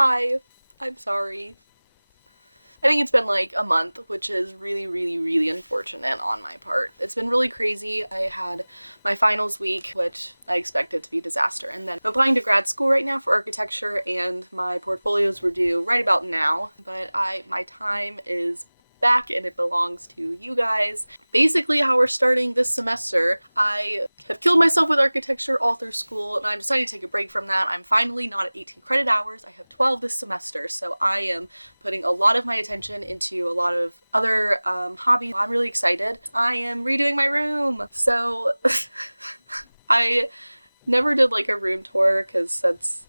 Hi, I'm sorry. I think it's been like a month, which is really unfortunate on my part. It's been really crazy. I had my finals week, which I expected to be a disaster. And then I'm applying to grad school right now for architecture, and my portfolios were due right about now. But my time is back and it belongs to you guys. Basically how we're starting this semester, I have killed myself with architecture all through school and I'm deciding to take a break from that. I'm finally not at 18 credit hours. I have 12 this semester, so I am putting a lot of my attention into a lot of other hobbies. I'm really excited. I am redoing my room. So I never did like a room tour because that's,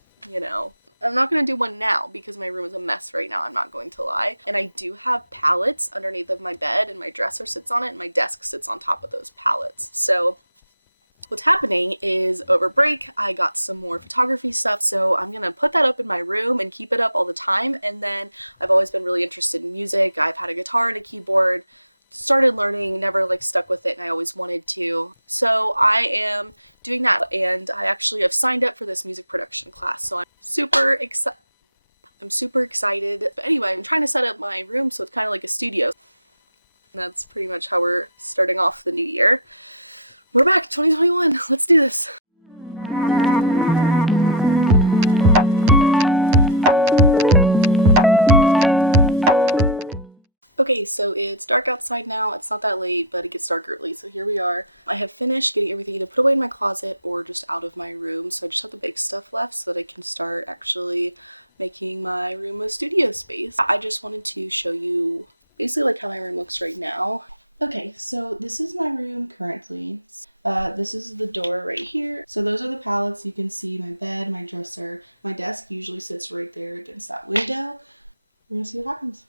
I'm not going to do one now because my room is a mess right now, I'm not going to lie. And I do have pallets underneath of my bed and my dresser sits on it and my desk sits on top of those pallets. So what's happening is over break, I got some more photography stuff, so I'm going to put that up in my room and keep it up all the time. And then I've always been really interested in music. I've had a guitar and a keyboard. Started learning, never like stuck with it, and I always wanted to. So I am doing that, and I actually have signed up for this music production class, so I'm super excited. But anyway, I'm trying to set up my room so it's kind of like a studio. And that's pretty much how we're starting off the new year. We're back, 2021. Let's do this. Okay, so it's dark outside now. It's not that late, but it gets dark early, so here we are. I have finished getting everything either put away in my closet or just out of my room, so I just have the big stuff left so that I can start actually making my room a studio space. I just wanted to show you basically like how my room looks right now. Okay, so this is my room currently. This is the door right here. So those are the pallets. You can see my bed, my dresser. My desk usually sits right there against that window. We're gonna see what happens.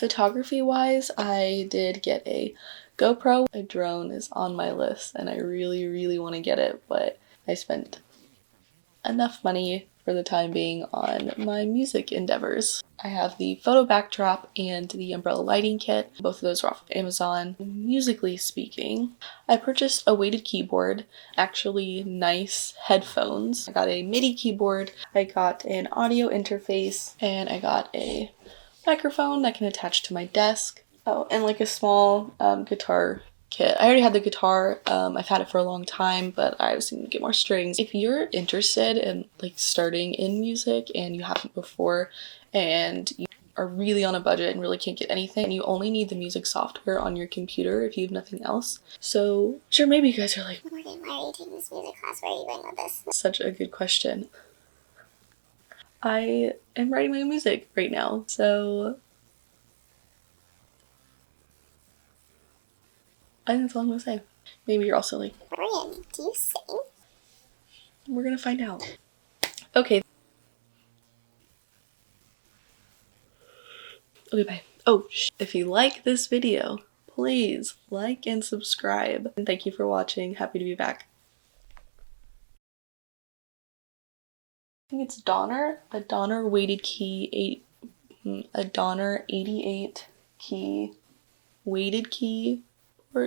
Photography wise, I did get a GoPro. A drone is on my list and I really want to get it, but I spent enough money for the time being on my music endeavors. I have the photo backdrop and the umbrella lighting kit. Both of those are off of Amazon. Musically speaking, I purchased a weighted keyboard, actually nice headphones. I got a MIDI keyboard, I got an audio interface, and I got a microphone that can attach to my desk. Oh, and like a small guitar kit. I already had the guitar. I've had it for a long time, but I was gonna get more strings. If you're interested in like starting in music and you haven't before and you are really on a budget and really can't get anything and you only need the music software on your computer if you have nothing else. So sure, maybe you guys are like, Morgan, why are you taking this music class? Where are you going with this? Such a good question. I am writing my music right now, so I think that's all I'm gonna say. Maybe you're also like, Brian, do you sing? We're gonna find out. Okay. Okay, bye. Oh, if you like this video, please like and subscribe. And thank you for watching. Happy to be back. I think it's Donner. A Donner weighted key, a Donner 88 key weighted key. Or